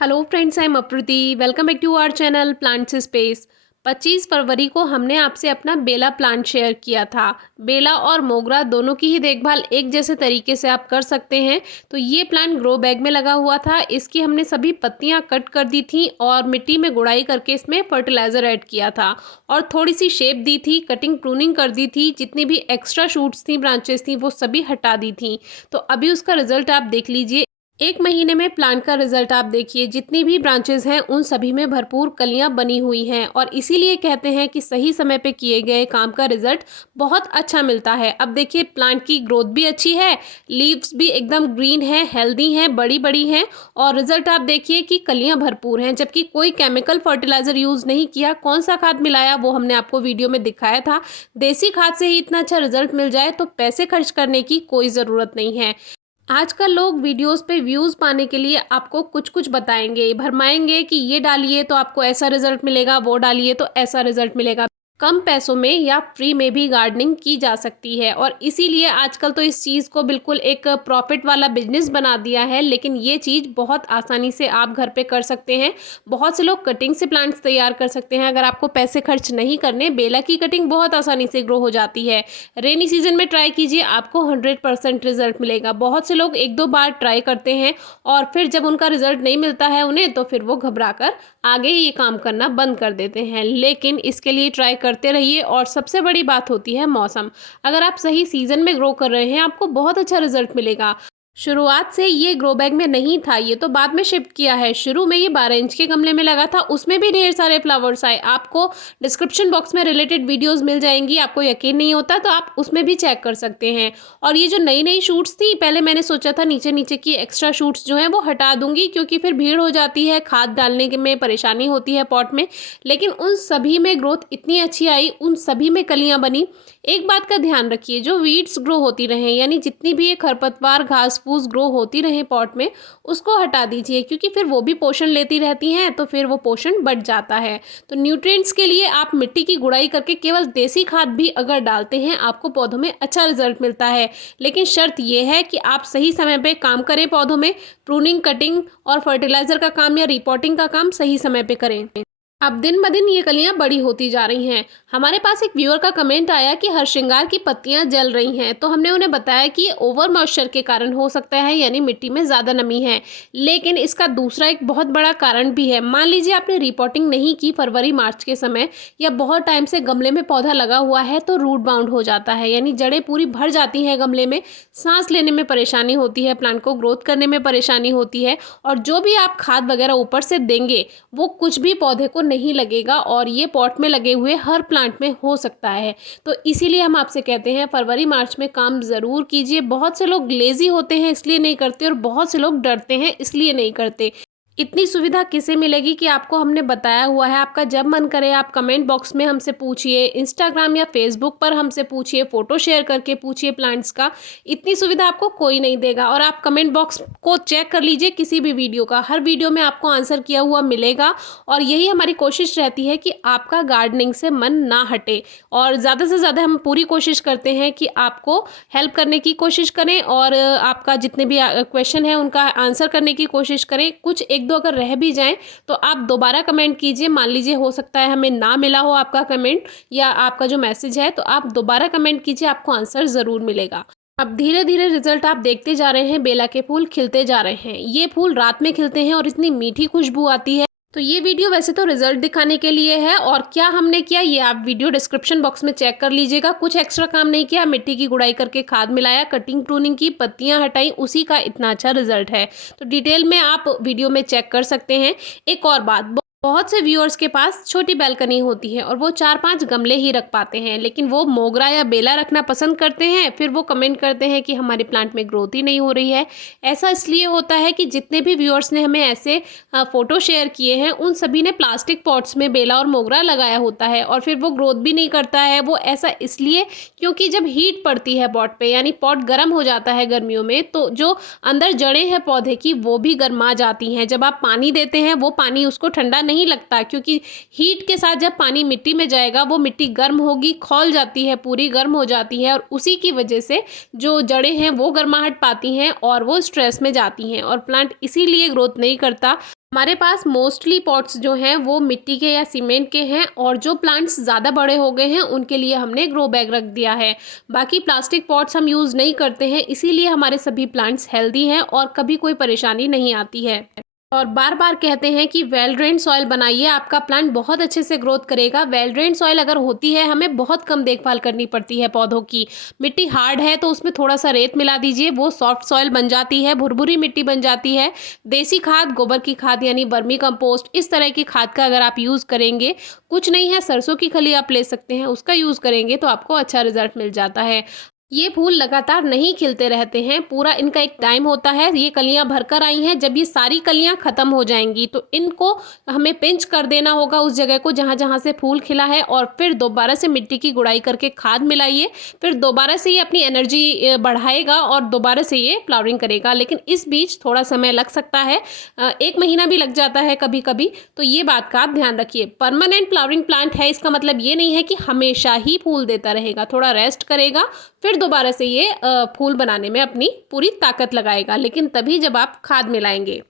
Hello friends, I am Apruti. Welcome back to our channel plants space. 25 फरवरी को हमने आपसे अपना बेला प्लांट शेयर किया था। बेला और मोगरा दोनों की ही देखभाल एक जैसे तरीके से आप कर सकते हैं। तो ये प्लांट ग्रो बैग में लगा हुआ था। इसकी हमने सभी पत्तियां कट कर दी थी और मिट्टी में गुड़ाई करके इसमें फर्टिलाइजर ऐड किया था और थोड़ी सी शेप दी थी, कटिंग प्रूनिंग कर दी थी। जितनी भी एक्स्ट्रा शूट्स थी, ब्रांचेस थी, वो सभी हटा दी थी। तो अभी उसका रिजल्ट आप देख लीजिए। 1 महीने में प्लांट का रिजल्ट आप देखिए, जितनी भी ब्रांचेस हैं उन सभी में भरपूर कलियां बनी हुई हैं और इसीलिए कहते हैं कि सही समय पे किए गए काम का रिजल्ट बहुत अच्छा मिलता है। अब देखिए, प्लांट की ग्रोथ भी अच्छी है, लीव्स भी एकदम ग्रीन है, हेल्दी हैं, बड़ी बड़ी हैं और रिजल्ट आप देखिए कि कलियां भरपूर हैं, जबकि कोई केमिकल फर्टिलाइजर यूज़ नहीं किया। कौन सा खाद मिलाया वो हमने आपको वीडियो में दिखाया था। देसी खाद से ही इतना अच्छा रिजल्ट मिल जाए तो पैसे खर्च करने की कोई ज़रूरत नहीं है। आजकल लोग वीडियोस पे व्यूज़ पाने के लिए आपको कुछ कुछ बताएंगे, भरमाएंगे कि ये डालिए तो आपको ऐसा रिजल्ट मिलेगा, वो डालिए तो ऐसा रिजल्ट मिलेगा। कम पैसों में या फ्री में भी गार्डनिंग की जा सकती है और इसीलिए आजकल तो इस चीज़ को बिल्कुल एक प्रॉफिट वाला बिजनेस बना दिया है। लेकिन ये चीज़ बहुत आसानी से आप घर पे कर सकते हैं। बहुत से लोग कटिंग से प्लांट्स तैयार कर सकते हैं। अगर आपको पैसे खर्च नहीं करने, बेला की कटिंग बहुत आसानी से ग्रो हो जाती है। रेनी सीजन में ट्राई कीजिए, आपको 100% रिजल्ट मिलेगा। बहुत से लोग 1-2 बार ट्राई करते हैं और फिर जब उनका रिजल्ट नहीं मिलता है उन्हें, तो फिर वो घबरा कर आगे ही ये काम करना बंद कर देते हैं। लेकिन इसके लिए ट्राई करते रहिए और सबसे बड़ी बात होती है मौसम। अगर आप सही सीजन में ग्रो कर रहे हैं, आपको बहुत अच्छा रिजल्ट मिलेगा। शुरुआत से ये ग्रो बैग में नहीं था, ये तो बाद में शिफ्ट किया है। शुरू में ये 12 इंच के गमले में लगा था, उसमें भी ढेर सारे फ्लावर्स आए। आपको डिस्क्रिप्शन बॉक्स में रिलेटेड वीडियोस मिल जाएंगी। आपको यकीन नहीं होता तो आप उसमें भी चेक कर सकते हैं। और ये जो नई नई शूट्स थी, पहले मैंने सोचा था नीचे नीचे की एक्स्ट्रा शूट्स जो हैं वो हटा दूंगी, क्योंकि फिर भीड़ हो जाती है, खाद डालने में परेशानी होती है पॉट में। लेकिन उन सभी में ग्रोथ इतनी अच्छी आई, उन सभी में कलियां बनी। एक बात का ध्यान रखिए, जो वीड्स ग्रो होती रहें, यानी जितनी भी ये खरपतवार घास फूस ग्रो होती रहें पॉट में, उसको हटा दीजिए, क्योंकि फिर वो भी पोषण लेती रहती हैं तो फिर वो पोषण बढ़ जाता है। तो न्यूट्रिएंट्स के लिए आप मिट्टी की गुड़ाई करके केवल देसी खाद भी अगर डालते हैं, आपको पौधों में अच्छा रिजल्ट मिलता है। लेकिन शर्त यह है कि आप सही समय पे काम करें, पौधों में प्रूनिंग, कटिंग और फर्टिलाइजर का काम या रिपोर्टिंग का काम सही समय पे करें। अब दिन ब दिन ये कलियां बड़ी होती जा रही हैं। हमारे पास एक व्यूअर का कमेंट आया कि हरश्रृंगार की पत्तियां जल रही हैं, तो हमने उन्हें बताया कि ये ओवर मॉइस्चर के कारण हो सकता है, यानी मिट्टी में ज़्यादा नमी है। लेकिन इसका दूसरा एक बहुत बड़ा कारण भी है। मान लीजिए आपने रिपोर्टिंग नहीं की फरवरी मार्च के समय, या बहुत टाइम से गमले में पौधा लगा हुआ है, तो रूट बाउंड हो जाता है, यानी जड़ें पूरी भर जाती हैं गमले में। सांस लेने में परेशानी होती है, प्लांट को ग्रोथ करने में परेशानी होती है और जो भी आप खाद वगैरह ऊपर से देंगे वो कुछ भी पौधे को नहीं लगेगा और ये पॉट में लगे हुए हर प्लांट में हो सकता है। तो इसीलिए हम आपसे कहते हैं फरवरी मार्च में काम ज़रूर कीजिए। बहुत से लोग लेज़ी होते हैं इसलिए नहीं करते और बहुत से लोग डरते हैं इसलिए नहीं करते। इतनी सुविधा किसे मिलेगी कि आपको हमने बताया हुआ है। आपका जब मन करे आप कमेंट बॉक्स में हमसे पूछिए, इंस्टाग्राम या फेसबुक पर हमसे पूछिए, फ़ोटो शेयर करके पूछिए प्लांट्स का। इतनी सुविधा आपको कोई नहीं देगा। और आप कमेंट बॉक्स को चेक कर लीजिए किसी भी वीडियो का, हर वीडियो में आपको आंसर किया हुआ मिलेगा। और यही हमारी कोशिश रहती है कि आपका गार्डनिंग से मन ना हटे और ज़्यादा से ज़्यादा हम पूरी कोशिश करते हैं कि आपको हेल्प करने की कोशिश करें और आपका जितने भी क्वेश्चन है उनका आंसर करने की कोशिश करें। कुछ एक दो अगर रह भी जाएं तो आप दोबारा कमेंट कीजिए। मान लीजिए हो सकता है हमें ना मिला हो आपका कमेंट या आपका जो मैसेज है, तो आप दोबारा कमेंट कीजिए, आपको आंसर ज़रूर मिलेगा। अब धीरे धीरे रिजल्ट आप देखते जा रहे हैं, बेला के फूल खिलते जा रहे हैं। ये फूल रात में खिलते हैं और इतनी मीठी खुशबू आती है। तो ये वीडियो वैसे तो रिजल्ट दिखाने के लिए है और क्या हमने किया ये आप वीडियो डिस्क्रिप्शन बॉक्स में चेक कर लीजिएगा। कुछ एक्स्ट्रा काम नहीं किया, मिट्टी की गुड़ाई करके खाद मिलाया, कटिंग प्रूनिंग की, पत्तियां हटाई, उसी का इतना अच्छा रिजल्ट है। तो डिटेल में आप वीडियो में चेक कर सकते हैं। एक और बात, बहुत से व्यूअर्स के पास छोटी बालकनी होती है और वो 4-5 गमले ही रख पाते हैं, लेकिन वो मोगरा या बेला रखना पसंद करते हैं। फिर वो कमेंट करते हैं कि हमारे प्लांट में ग्रोथ ही नहीं हो रही है। ऐसा इसलिए होता है कि जितने भी व्यूअर्स ने हमें ऐसे फ़ोटो शेयर किए हैं, उन सभी ने प्लास्टिक पॉट्स में बेला और मोगरा लगाया होता है और फिर वो ग्रोथ भी नहीं करता है। वो ऐसा इसलिए क्योंकि जब हीट पड़ती है पॉट पे, यानी पॉट गर्म हो जाता है गर्मियों में, तो जो अंदर जड़ें हैं पौधे की वो भी गर्मा जाती हैं। जब आप पानी देते हैं वो पानी उसको ठंडा नहीं लगता, क्योंकि हीट के साथ जब पानी मिट्टी में जाएगा वो मिट्टी गर्म होगी, खौल जाती है, पूरी गर्म हो जाती है और उसी की वजह से जो जड़ें हैं वो गर्माहट पाती हैं और वो स्ट्रेस में जाती हैं और प्लांट इसीलिए ग्रोथ नहीं करता। हमारे पास मोस्टली पॉट्स जो हैं वो मिट्टी के या सीमेंट के हैं, और जो प्लांट्स ज़्यादा बड़े हो गए हैं उनके लिए हमने ग्रो बैग रख दिया है। बाकी प्लास्टिक पॉट्स हम यूज़ नहीं करते हैं, इसीलिए हमारे सभी प्लांट्स हेल्दी हैं और कभी कोई परेशानी नहीं आती है। और बार बार कहते हैं कि वेल ड्रेन सॉइल बनाइए, आपका प्लांट बहुत अच्छे से ग्रोथ करेगा। वेल ड्रेन सॉइल अगर होती है, हमें बहुत कम देखभाल करनी पड़ती है पौधों की। मिट्टी हार्ड है तो उसमें थोड़ा सा रेत मिला दीजिए, वो सॉफ्ट सॉइल बन जाती है, भुरभुरी मिट्टी बन जाती है। देसी खाद, गोबर की खाद यानी वर्मी कंपोस्ट, इस तरह की खाद का अगर आप यूज़ करेंगे, कुछ नहीं है, सरसों की खली आप ले सकते हैं, उसका यूज़ करेंगे तो आपको अच्छा रिजल्ट मिल जाता है। ये फूल लगातार नहीं खिलते रहते हैं, पूरा इनका एक टाइम होता है। ये कलियां भरकर आई हैं, जब ये सारी कलियां खत्म हो जाएंगी तो इनको हमें पिंच कर देना होगा उस जगह को जहां जहां से फूल खिला है, और फिर दोबारा से मिट्टी की गुड़ाई करके खाद मिलाइए। फिर दोबारा से ये अपनी एनर्जी बढ़ाएगा और दोबारा से ये फ्लावरिंग करेगा। लेकिन इस बीच थोड़ा समय लग सकता है, 1 महीना भी लग जाता है कभी कभी, तो ये बात का आप ध्यान रखिए। परमानेंट फ्लावरिंग प्लांट है, इसका मतलब ये नहीं है कि हमेशा ही फूल देता रहेगा, थोड़ा रेस्ट करेगा, फिर दोबारा से ये फूल बनाने में अपनी पूरी ताकत लगाएगा, लेकिन तभी जब आप खाद मिलाएंगे।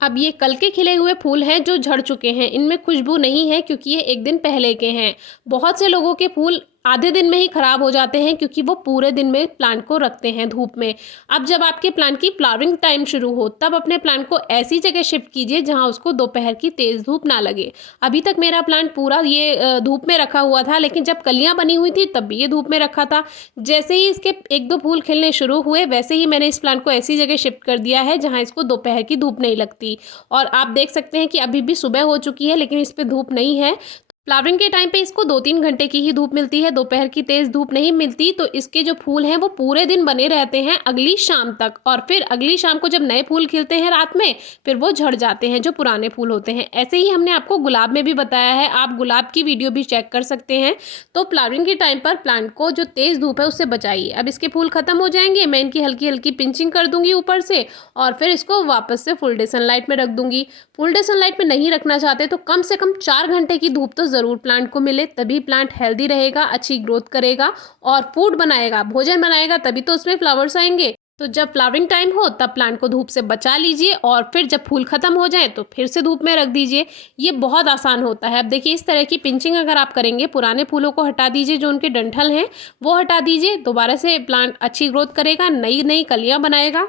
अब ये कल के खिले हुए फूल हैं जो झड़ चुके हैं, इनमें खुशबू नहीं है क्योंकि ये एक दिन पहले के हैं। बहुत से लोगों के फूल आधे दिन में ही खराब हो जाते हैं क्योंकि वो पूरे दिन में प्लांट को रखते हैं धूप में। अब जब आपके प्लांट की फ्लावरिंग टाइम शुरू हो, तब अपने प्लांट को ऐसी जगह शिफ्ट कीजिए जहां उसको दोपहर की तेज धूप ना लगे। अभी तक मेरा प्लांट पूरा ये धूप में रखा हुआ था, लेकिन जब कलियां बनी हुई थी तब भी ये धूप में रखा था। जैसे ही इसके 1-2 फूल खिलने शुरू हुए, वैसे ही मैंने इस प्लांट को ऐसी जगह शिफ्ट कर दिया है जहाँ इसको दोपहर की धूप नहीं लगती। और आप देख सकते हैं कि अभी भी सुबह हो चुकी है, लेकिन इस पर धूप नहीं है। फ्लावरिंग के टाइम पे इसको 2-3 घंटे की ही धूप मिलती है, दोपहर की तेज़ धूप नहीं मिलती, तो इसके जो फूल हैं वो पूरे दिन बने रहते हैं अगली शाम तक, और फिर अगली शाम को जब नए फूल खिलते हैं रात में, फिर वो झड़ जाते हैं जो पुराने फूल होते हैं। ऐसे ही हमने आपको गुलाब में भी बताया है, आप गुलाब की वीडियो भी चेक कर सकते हैं। तो फ्लावरिंग के टाइम पर प्लांट को जो तेज़ धूप है उससे बचाइए। अब इसके फूल खत्म हो जाएंगे, मैं इनकी हल्की हल्की पिंचिंग कर दूंगी ऊपर से, और फिर इसको वापस से फुल डे सनलाइट में रख दूंगी। फुल डे सनलाइट में नहीं रखना चाहते तो कम से कम 4 घंटे की धूप तो ज़रूर प्लांट को मिले, तभी प्लांट हेल्दी रहेगा, अच्छी ग्रोथ करेगा और फूड बनाएगा, भोजन बनाएगा, तभी तो उसमें फ्लावर्स आएंगे। तो जब फ्लावरिंग टाइम हो तब प्लांट को धूप से बचा लीजिए, और फिर जब फूल खत्म हो जाए तो फिर से धूप में रख दीजिए। ये बहुत आसान होता है। अब देखिए, इस तरह की पिंचिंग अगर आप करेंगे, पुराने फूलों को हटा दीजिए, जो उनके डंठल हैं वो हटा दीजिए, दोबारा से प्लांट अच्छी ग्रोथ करेगा, नई नई कलियां बनाएगा।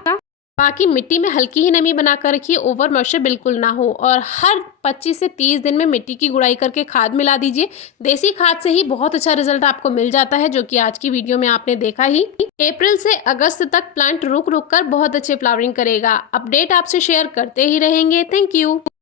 बाकी मिट्टी में हल्की ही नमी बना कर रखिए, ओवर मॉइस्चर बिल्कुल ना हो, और हर 25 से 30 दिन में मिट्टी की गुड़ाई करके खाद मिला दीजिए। देसी खाद से ही बहुत अच्छा रिजल्ट आपको मिल जाता है, जो कि आज की वीडियो में आपने देखा ही। अप्रैल से अगस्त तक प्लांट रुक रुक कर बहुत अच्छे फ्लावरिंग करेगा। अपडेट आपसे शेयर करते ही रहेंगे। Thank you.